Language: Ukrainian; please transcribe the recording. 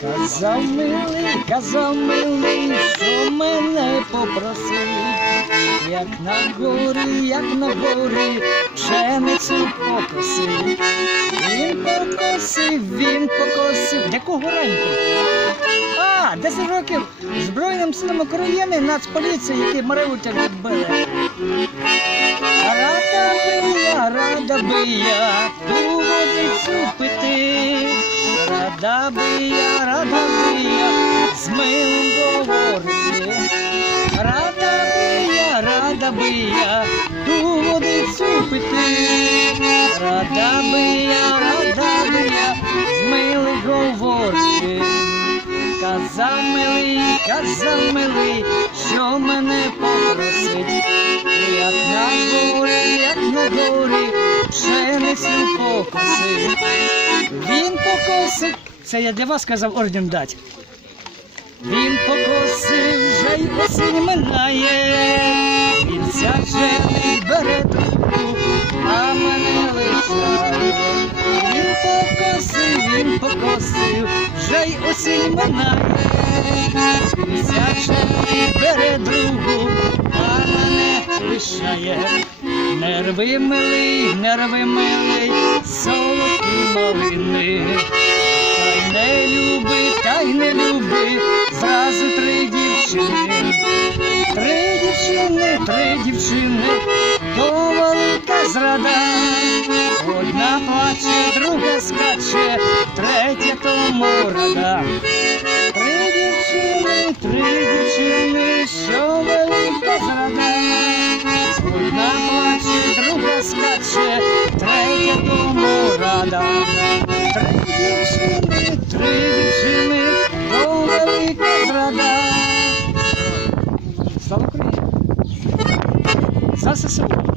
Казав милий, казав милий, що мене попросив, як на горі, як на горі, пшеницю покосив. Він покосив, він покосив. якого кого раньку? А, 10 років Збройним силам України Нацполіції, які Маревутя відбили. Рада би рада би я ту водицю пити. Рада би я, рада би я з милим говорити. Рада би рада би я ту водицю пити. Рада би милий, казав милий, що мене попросить. Як на горі, як на горі, пшеницю покосив. Він покосив, це я для вас казав орден дати. Він покосив, вже й осінь минає, він сяджений бере трубку, а мене лишає. Він покосив, він покосив, вже й осінь минає, він сяджений бере другу, а мене лишає. Нерви милий, нерви милий, солодкі малини. Та й не люби, та й не люби, зразу три дівчини. Три дівчини, три дівчини, то велика зрада. Одна плаче, друга скаче, дівчини, що велика зрада. Одна плаче, друга скаче, третя тому рада. Три дівчини, три дівчини, то велика зрада. Слава Україні! За ССО!